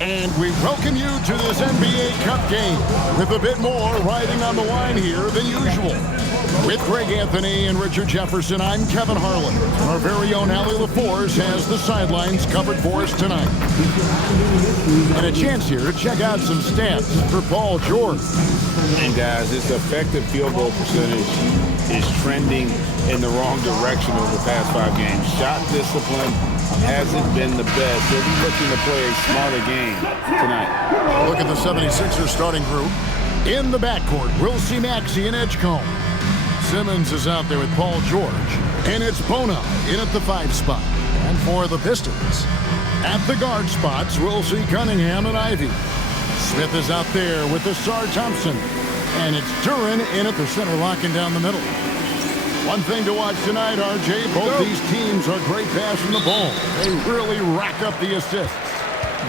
And we welcome you to this NBA Cup game with a bit more riding on the line here than usual. With Greg Anthony and Richard Jefferson, I'm Kevin Harlan. Our very own Allie LaForce has the sidelines covered for us tonight. And a chance here to check out some stats for Paul George. And guys, his effective field goal percentage is trending in the wrong direction over the past 5 games. Shot discipline hasn't been the best. They'll be looking to play a smarter game tonight. Look at the 76ers starting group. In the backcourt, we'll see Maxey and Edgecombe. Simmons is out there with Paul George. And it's Bona in at the 5 spot. And for the Pistons, at the guard spots, we'll see Cunningham and Ivy. Smith is out there with Asar Thompson. And it's Duren in at the center, locking down the middle. One thing to watch tonight, RJ, both these teams are great passing the ball. They really rack up the assists.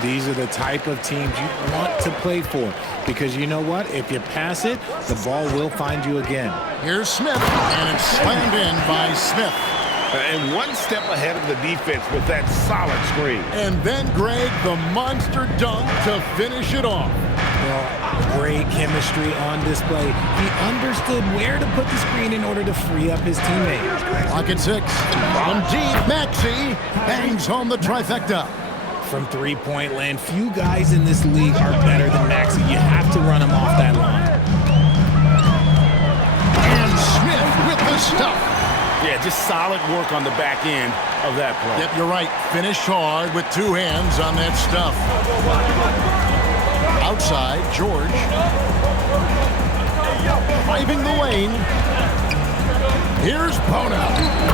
These are the type of teams you want to play for, because you know what? If you pass it, the ball will find you again. Here's Smith, and it's slammed in by Smith. And one step ahead of the defense with that solid screen. And then, Greg, the monster dunk to finish it off. Well, great chemistry on display. He understood where to put the screen in order to free up his teammate. Clock at 6. From deep, Maxey bangs home the trifecta. From three-point land, few guys in this league are better than Maxey. You have to run him off that line. And Smith with the stuff. Yeah, just solid work on the back end of that play. Yep, you're right. Finished hard with 2 hands on that stuff. Outside, George. Driving the lane. Here's Bona.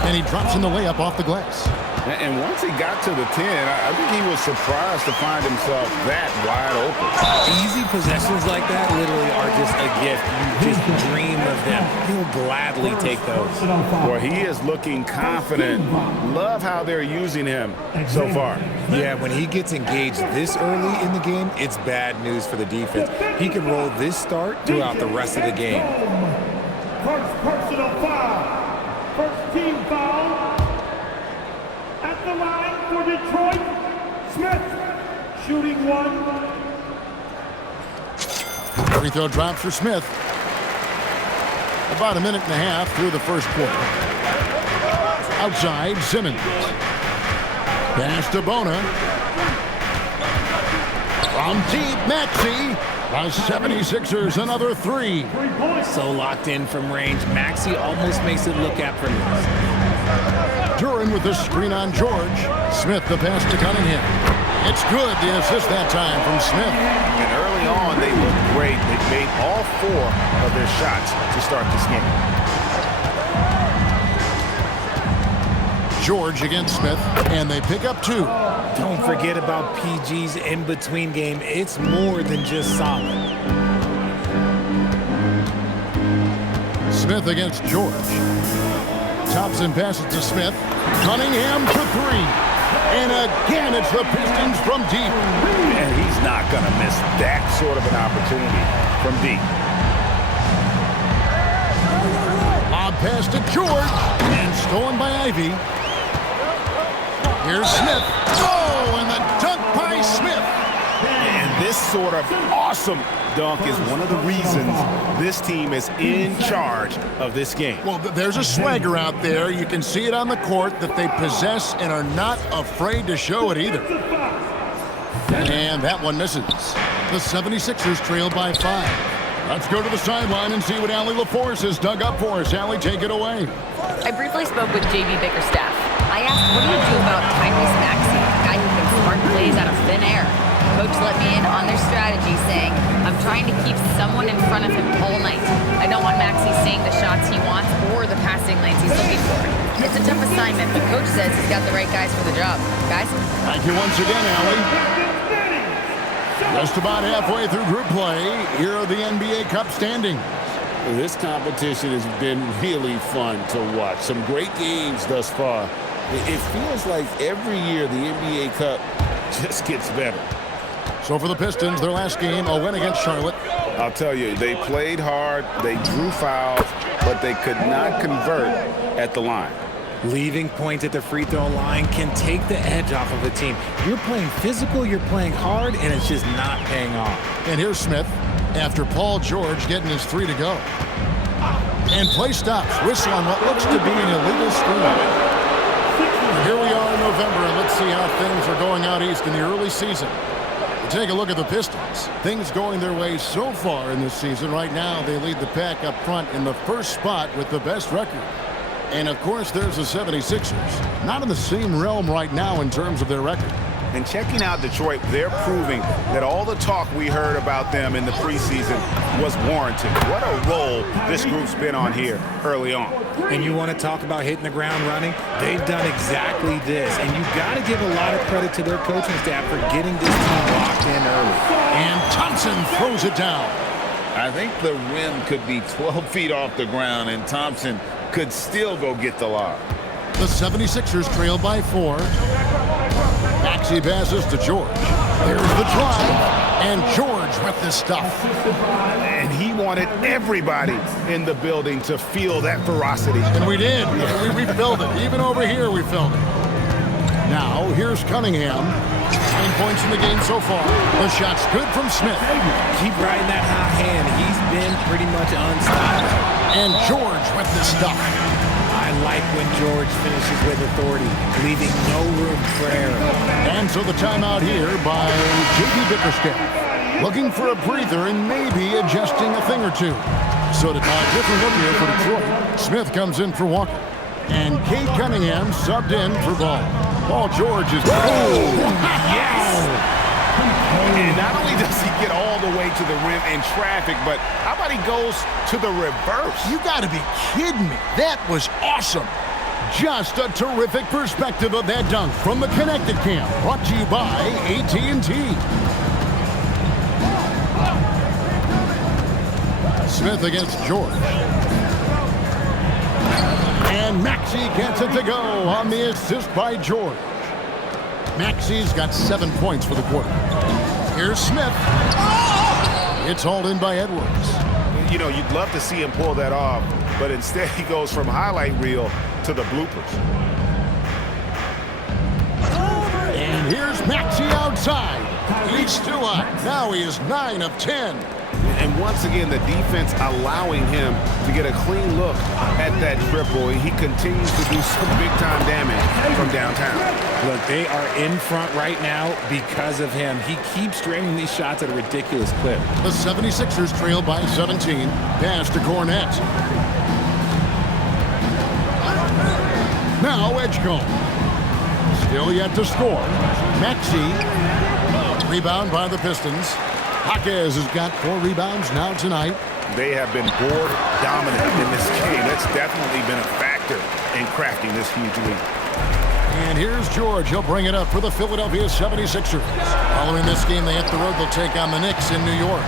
And he drops in the layup off the glass. And once he got to the 10, I think he was surprised to find himself that wide open. Easy possessions like that literally are just a gift. You just dream of them. He'll gladly take those. Boy, he is looking confident. Love how they're using him so far. Yeah, when he gets engaged this early in the game, it's bad news for the defense. He can roll this start throughout the rest of the game. First personal foul. First team foul. At the line for Detroit, Smith, shooting 1. Free throw drops for Smith. About a minute and a half through the first quarter. Outside, Simmons. Pass to Bona. From deep, Maxey. The 76ers, another 3. So locked in from range, Maxey almost makes it look effortless. Duren with the screen on George. Smith the pass to Cunningham. It's good, the assist that time from Smith. And early on, they looked great. They made all 4 of their shots to start this game. George against Smith, and they pick up 2. Don't forget about PG's in-between game. It's more than just solid. Smith against George. Thompson passes to Smith. Cunningham for 3. And again, it's the Pistons from deep. And he's not going to miss that sort of an opportunity from deep. Lob pass to George. And stolen by Ivy. Here's Smith. Oh, and the dunk by Smith. And this sort of awesome dunk is one of the reasons this team is in charge of this game. Well, there's a swagger out there. You can see it on the court that they possess and are not afraid to show it either. And that one misses. The 76ers trail by 5. Let's go to the sideline and see what Allie LaForce has dug up for us. Allie, take it away. I briefly spoke with JV Bickerstaff. I asked, what do you do about Tyrese Maxey, a guy who can spark plays out of thin air? Coach let me in on their strategy, saying, I'm trying to keep someone in front of him all night. I don't want Maxey seeing the shots he wants or the passing lanes he's looking for. It's a tough assignment, but Coach says he's got the right guys for the job. Guys? Thank you once again, Allie. Just about halfway through group play. Here are the NBA Cup standings. This competition has been really fun to watch. Some great games thus far. It feels like every year the NBA Cup just gets better. So for the Pistons, their last game, a win against Charlotte. I'll tell you, they played hard, they drew fouls, but they could not convert at the line. Leaving points at the free throw line can take the edge off of a team. You're playing physical, you're playing hard, and it's just not paying off. And here's Smith after Paul George getting his 3 to go. And play stops. Whistle on what looks to be an illegal screen. Here we are in November, and let's see how things are going out east in the early season. Take a look at the Pistons. Things going their way so far in this season. Right now, they lead the pack up front in the first spot with the best record. And, of course, there's the 76ers. Not in the same realm right now in terms of their record. And checking out Detroit, they're proving that all the talk we heard about them in the preseason was warranted. What a role this group's been on here early on. And you want to talk about hitting the ground running? They've done exactly this. And you've got to give a lot of credit to their coaching staff for getting this team locked in early. And Thompson throws it down. I think the rim could be 12 feet off the ground, and Thompson could still go get the lob. The 76ers trail by 4. Maxey passes to George. There's the drive. And George with the stuff. And he wanted everybody in the building to feel that ferocity. And we did. We felt it. Even over here, we felt it. Now, here's Cunningham. 9 points in the game so far. The shot's good from Smith. Keep riding that hot hand. He's been pretty much unstoppable. And George with the stuff. I like when George finishes with authority, leaving no room for error. And so the timeout here by J.B. Bickerstaff. Looking for a breather and maybe adjusting a thing or two. So to different look here for Detroit. Smith comes in for Walker. And Cade Cunningham subbed in for Ball. Paul George is... Yes! And not only does he get all the way to the rim in traffic, but how about he goes to the reverse? You got to be kidding me. That was awesome. Just a terrific perspective of that dunk from the Connected Cam. Brought to you by AT&T. Smith against George. And Maxey gets it to go on the assist by George. Maxey's got 7 points for the quarter. Here's Smith. It's hauled in by Edwards. You know, you'd love to see him pull that off, but instead he goes from highlight reel to the bloopers. And here's Maxey outside. He's still up. Now he is 9 of 10. And once again, the defense allowing him to get a clean look at that triple. He continues to do some big-time damage from downtown. Look, they are in front right now because of him. He keeps draining these shots at a ridiculous clip. The 76ers trail by 17. Pass to Cornette. Now Edgecombe. Still yet to score. Maxey. Rebound by the Pistons. Jaquez has got 4 rebounds now tonight. They have been board dominant in this game. That's definitely been a factor in crafting this huge lead. And here's George. He'll bring it up for the Philadelphia 76ers. Following this game, they hit the road. They'll take on the Knicks in New York.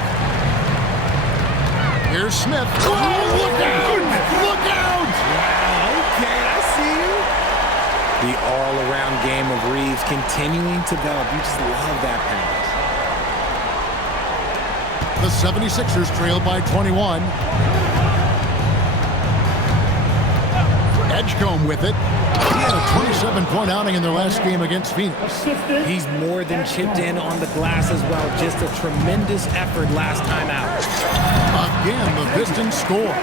Here's Smith. Oh, look out! Look out! Okay, I see you. The all-around game of Reeves continuing to develop. You just love that pass. The 76ers trail by 21. Edgecombe with it. He had a 27-point outing in their last game against Phoenix. He's more than chipped in on the glass as well. Just a tremendous effort last time out. Again, the Pistons score.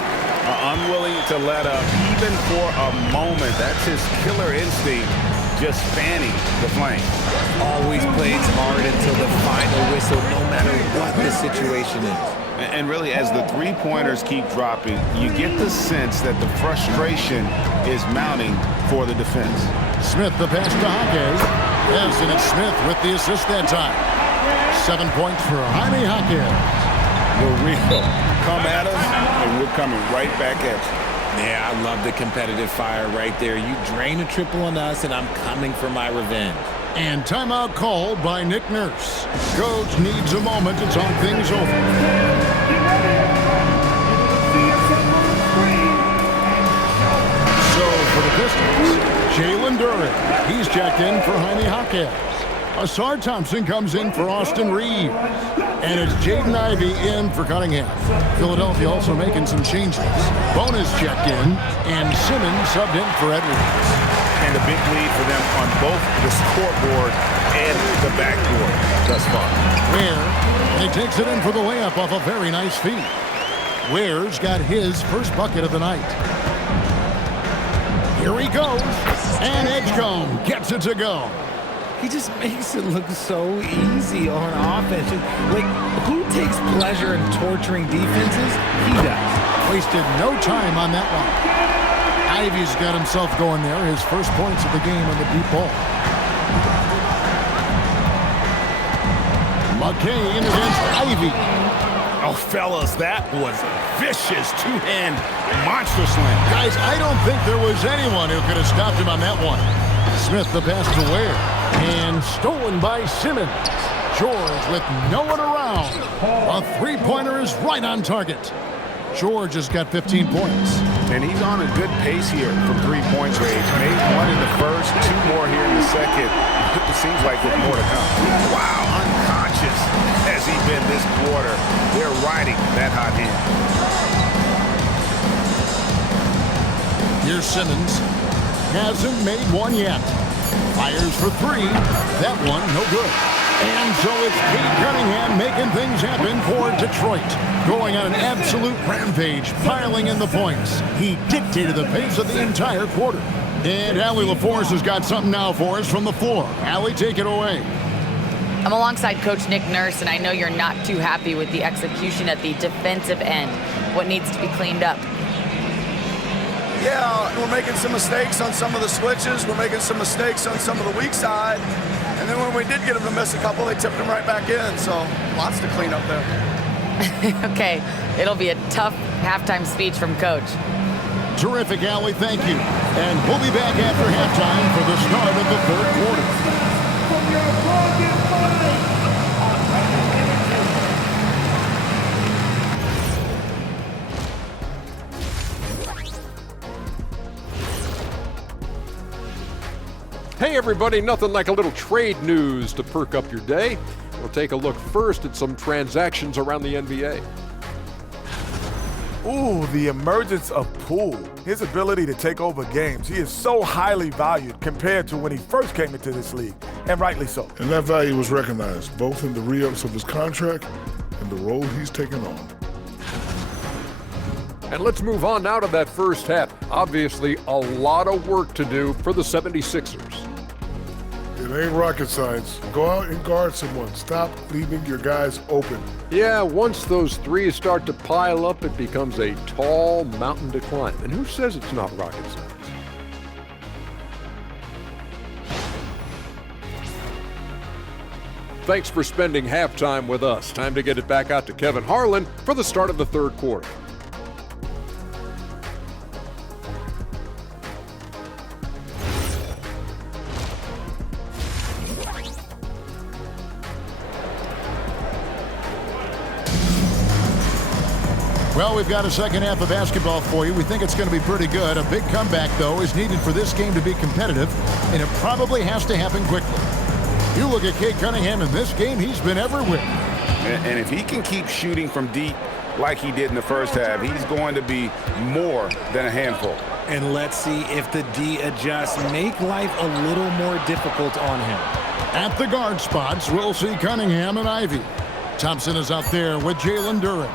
Unwilling to let up even for a moment. That's his killer instinct, just fanning the flame. Always plays hard until the final whistle, no matter what the situation is. And really, as the three-pointers keep dropping, you get the sense that the frustration is mounting for the defense. Smith, the pass to Jaquez. Yes, and it's Smith with the assist that time. 7 points for Jaime Jaquez. The real come at us, and we're coming right back at you. Yeah, I love the competitive fire right there. You drain a triple on us, and I'm coming for my revenge. And timeout called by Nick Nurse. Coach needs a moment to talk things over. So for the Pistons, Jalen Duren. He's checked in for Jaime Jaquez. Asar Thompson comes in for Austin Reeves. And it's Jaden Ivey in for Cunningham. Philadelphia also making some changes. Bonus checked in, and Simmons subbed in for Edwards. and a big lead for them on both the scoreboard and the backboard thus far. Ware, and he takes it in for the layup off a very nice feed. Ware's got his first bucket of the night. Here he goes, and Edgecombe gets it to go. He just makes it look so easy on offense. Like, who takes pleasure in torturing defenses? He does. Wasted no time on that one. Ivy's got himself going there, his first points of the game on the deep ball. McCain against Ivy. Oh, fellas, that was a vicious two-hand monster slam. Guys, I don't think there was anyone who could have stopped him on that one. Smith the pass to Ware, and stolen by Simmons. George with no one around. A three-pointer is right on target. George has got 15 points. And he's on a good pace here from three-point range. Made one in the first, two more here in the second. It seems like with more to come. Wow, unconscious has he been this quarter. They're riding that hot hand. Here's Simmons. Hasn't made one yet. Fires for three. That one, no good. And so it's Cade Cunningham making things happen for Detroit. Going on an absolute rampage, piling in the points. He dictated the pace of the entire quarter. And Allie LaForce has got something now for us from the floor. Allie, take it away. I'm alongside Coach Nick Nurse, and I know you're not too happy with the execution at the defensive end. What needs to be cleaned up? Yeah, we're making some mistakes on some of the switches. We're making some mistakes on some of the weak side. And then when we did get them to miss a couple, they tipped them right back in. So lots to clean up there. Okay, it'll be a tough halftime speech from Coach. Terrific, Allie. Thank you. And we'll be back after halftime for the start of the third quarter. From your broadcast body. Hey everybody, nothing like a little trade news to perk up your day. We'll take a look first at some transactions around the NBA. Ooh, the emergence of Poole. His ability to take over games. He is so highly valued compared to when he first came into this league, and rightly so. And that value was recognized both in the re-ups of his contract and the role he's taken on. And let's move on now to that first half. Obviously, a lot of work to do for the 76ers. It ain't rocket science. Go out and guard someone. Stop leaving your guys open. Yeah, once those threes start to pile up, it becomes a tall mountain to climb. And who says it's not rocket science? Thanks for spending halftime with us. Time to get it back out to Kevin Harlan for the start of the third quarter. Well, we've got a second half of basketball for you. We think it's going to be pretty good. A big comeback, though, is needed for this game to be competitive, and it probably has to happen quickly. You look at Cade Cunningham in this game, he's been everywhere. And if he can keep shooting from deep like he did in the first half, he's going to be more than a handful. And let's see if the D adjusts, make life a little more difficult on him. At the guard spots, we'll see Cunningham and Ivy. Thompson is out there with Jalen Duren.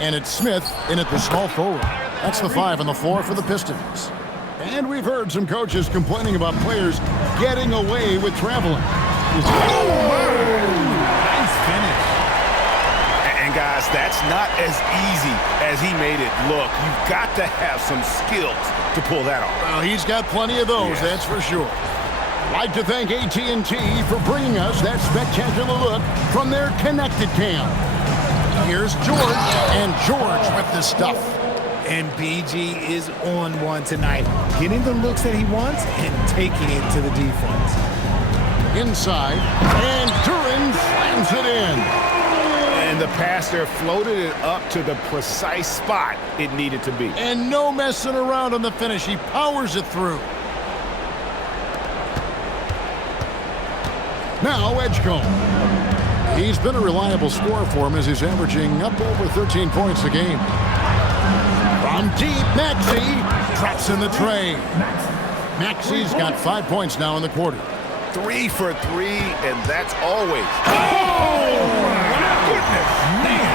And it's Smith in at the small forward. That's the 5 on the floor for the Pistons. And we've heard some coaches complaining about players getting away with traveling. Nice finish. And guys, that's not as easy as he made it look. You've got to have some skills to pull that off. Well, he's got plenty of those, That's for sure. Like to thank AT&T for bringing us that spectacular look from their Connected Cam. Here's George, and George with the stuff. And BG is on one tonight, getting the looks that he wants and taking it to the defense. Inside, and Duren slams it in. And the passer floated it up to the precise spot it needed to be. And no messing around on the finish. He powers it through. Now Edgecombe. He's been a reliable scorer for him as he's averaging up over 13 points a game. From deep, Maxey drops in the tray. Maxey's got 5 points now in the quarter. 3 for 3, and that's always. Oh, my goodness. Man.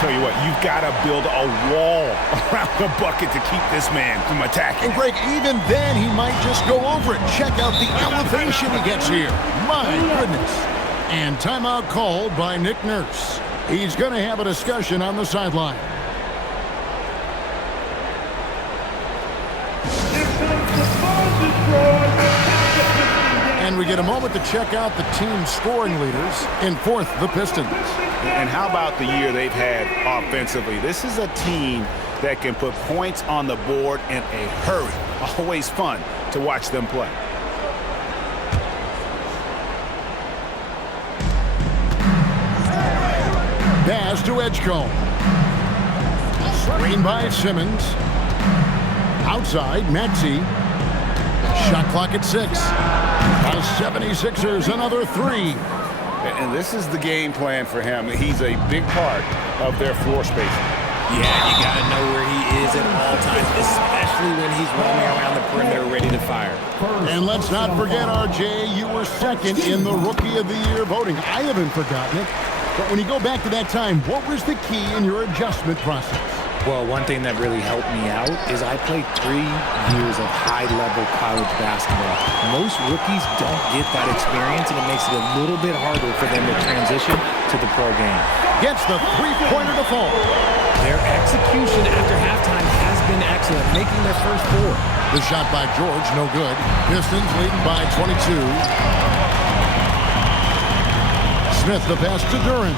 Tell you what, you've got to build a wall around the bucket to keep this man from attacking. And Greg, even then, he might just go over it. Check out the elevation he gets here. My goodness. And timeout called by Nick Nurse. He's going to have a discussion on the sideline. And we get a moment to check out the team's scoring leaders. In fourth, the Pistons. And how about the year they've had offensively? This is a team that can put points on the board in a hurry. Always fun to watch them play. Pass to Edgecombe. Screen by Simmons. Outside, Maxey. Shot clock at 6. The 76ers, another 3. And this is the game plan for him. He's a big part of their floor spacing. Yeah, you got to know where he is at all times, especially when he's roaming around the perimeter ready to fire. And let's not forget, RJ, you were second in the Rookie of the Year voting. I haven't forgotten it. But when you go back to that time, what was the key in your adjustment process? Well, one thing that really helped me out is I played 3 years of high-level college basketball. Most rookies don't get that experience, and it makes it a little bit harder for them to transition to the pro game. Gets the three-pointer to fall. Their execution after halftime has been excellent, making their first 4. The shot by George, no good. Pistons leading by 22. Smith, the pass to Duran.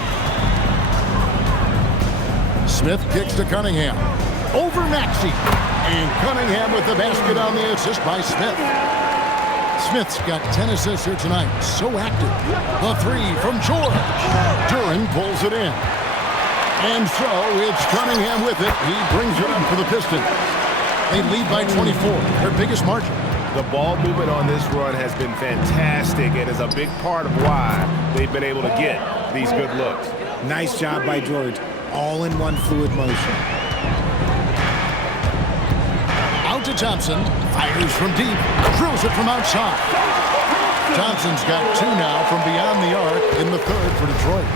Smith kicks to Cunningham. Over Maxey. And Cunningham with the basket on the assist by Smith. Smith's got 10 assists here tonight. So active. The 3 from George. Duran pulls it in. And so it's Cunningham with it. He brings it up for the Pistons. They lead by 24, their biggest margin. The ball movement on this run has been fantastic and is a big part of why they've been able to get these good looks. Nice job by George. All in one fluid motion. Out to Thompson. Fires from deep. Drills it from outside. Thompson's got 2 now from beyond the arc in the third for Detroit.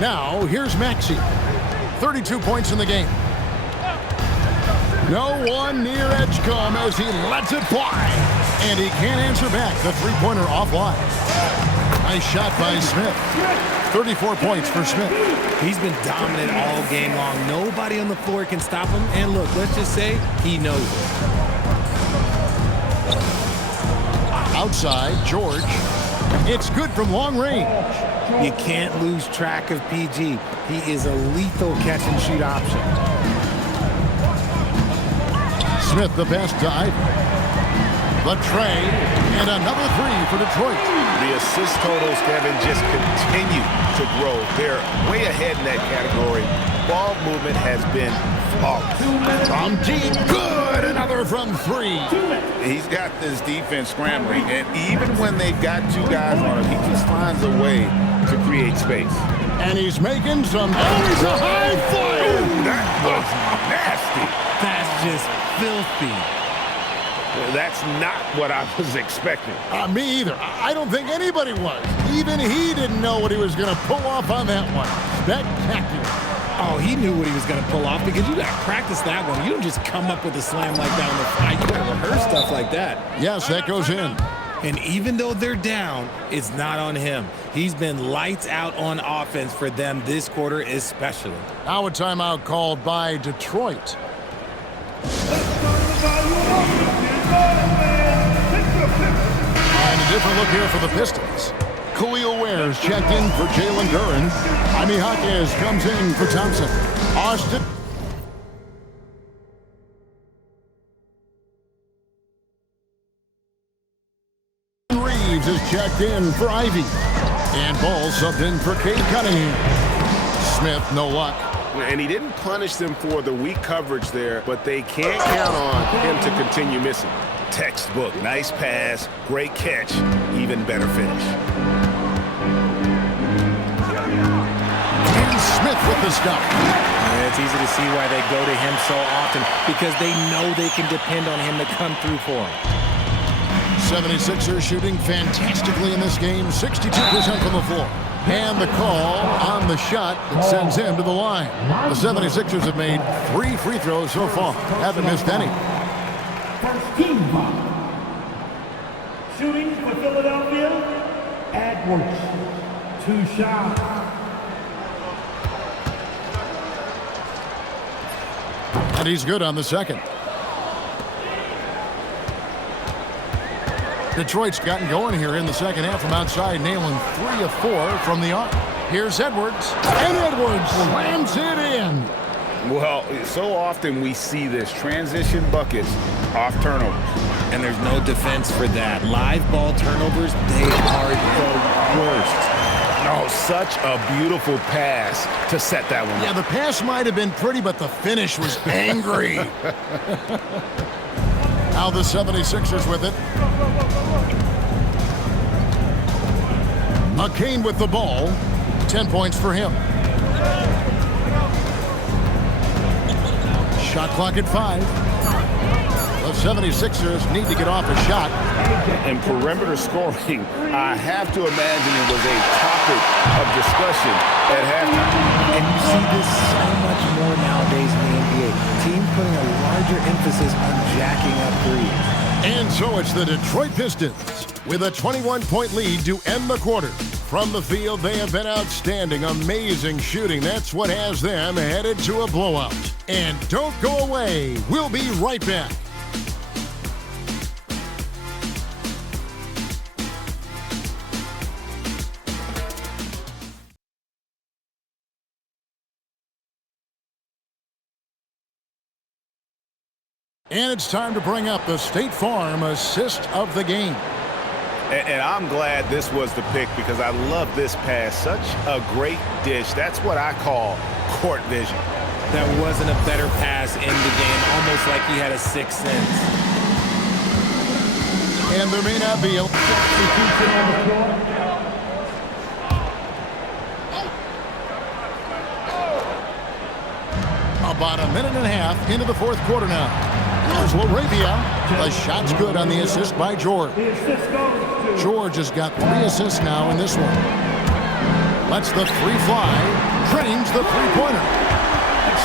Now, here's Maxey. 32 points in the game. No one near Edgecombe as he lets it fly. And he can't answer back. The three-pointer offline. Nice shot by Smith. 34 points for Smith. He's been dominant all game long. Nobody on the floor can stop him. And look, let's just say he knows it. Outside, George. It's good from long range. You can't lose track of PG. He is a lethal catch-and-shoot option. Smith, the pass to Ivy. The tray, and another 3 for Detroit. The assist totals, Kevin, just continue to grow. They're way ahead in that category. Ball movement has been flawless. From deep, good. Another from 3. He's got this defense scrambling, and even when they've got 2 guys on him, he just finds a way to create space. And he's making some. Oh, he's a high flyer. That was nasty. That's just filthy. That's not what I was expecting. Me either. I don't think anybody was. Even he didn't know what he was going to pull off on that one. Spectacular. Oh, he knew what he was going to pull off because you got to practice that one. You don't just come up with a slam like that on the fly. You got to rehearse stuff like that. Yes, that goes in. And even though they're down, it's not on him. He's been lights out on offense for them this quarter especially. Now a timeout called by Detroit. And a different look here for the Pistons. Khalil Ware's checked in for Jalen Duran. Jaime Jaquez comes in for Thompson. Austin. Reeves is checked in for Ivy. And Ball subbed in for Cade Cunningham. Smith, no luck. And he didn't punish them for the weak coverage there, but they can't count on him to continue missing. Textbook, nice pass, great catch, even better finish. And Smith with the stop. And it's easy to see why they go to him so often, because they know they can depend on him to come through for them. 76ers shooting fantastically in this game, 62% from the floor. And the call on the shot that sends him to the line. The 76ers have made 3 free throws so far. Haven't missed any. First team foul. Shooting for Philadelphia, Edwards. 2 shots. And he's good on the second. Detroit's gotten going here in the second half from outside, nailing 3 of 4 from the arc. Here's Edwards, and Edwards slams it in. Well, so often we see this, transition buckets off turnovers. And there's no defense for that. Live ball turnovers, they are the worst. No, such a beautiful pass to set that one up. Yeah, the pass might have been pretty, but the finish was angry. Now the 76ers with it. McCain with the ball. 10 points for him. Shot clock at 5. The 76ers need to get off a shot. And perimeter scoring, I have to imagine it was a topic of discussion at halftime. And you see this so much more nowadays in the NBA. Team putting a larger emphasis on jacking up threes. And so it's the Detroit Pistons with a 21-point lead to end the quarter. From the field, they have been outstanding, amazing shooting. That's what has them headed to a blowout. And don't go away. We'll be right back. And it's time to bring up the State Farm assist of the game. And I'm glad this was the pick because I love this pass. Such a great dish. That's what I call court vision. That wasn't a better pass in the game, almost like he had a sixth sense. And there may not be a substitution on the floor. About a minute and a half into the fourth quarter now. There's LaRavia. The shot's good on the assist by George. George has got 3 assists now in this one. Lets the 3 fly. Drains the 3-pointer.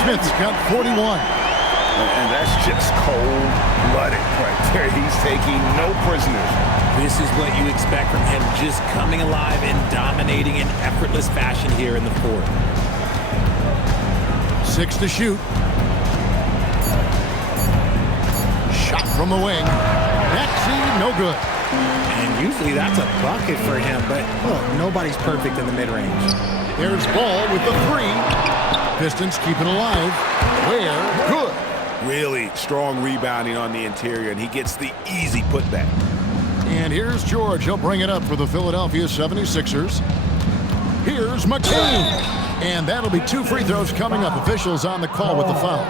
Smith's got 41. And that's just cold-blooded right there. He's taking no prisoners. This is what you expect from him, just coming alive and dominating in effortless fashion here in the fourth. 6 to shoot. Shot from the wing. Maxey, no good. And usually that's a bucket for him, but look, nobody's perfect in the mid-range. There's Ball with the 3. Pistons keep it alive. Where? Good. Really strong rebounding on the interior, and he gets the easy putback. And here's George. He'll bring it up for the Philadelphia 76ers. Here's McCain. And that'll be 2 free throws coming up. Officials on the call with the foul.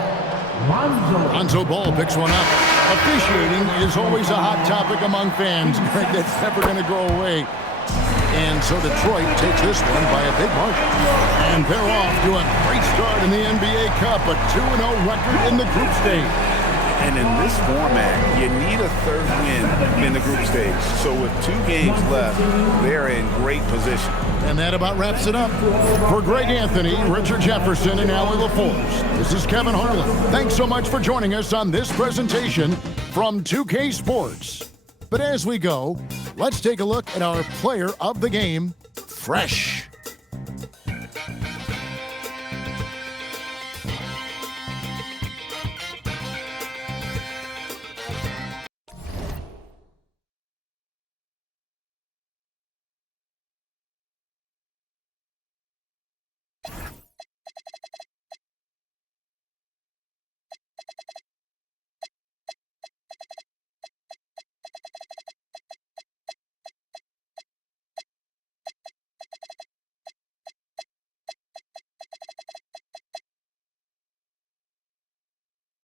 Lonzo Ball picks one up. Officiating is always a hot topic among fans. That's never going to go away. And so Detroit takes this one by a big margin. And they're off to a great start in the NBA Cup, a 2-0 record in the group stage. And in this format, you need a third win in the group stage. So with 2 games left, they're in great position. And that about wraps it up. For Greg Anthony, Richard Jefferson, and Allie LaForce, this is Kevin Harlan. Thanks so much for joining us on this presentation from 2K Sports. But as we go, let's take a look at our player of the game, Fresh.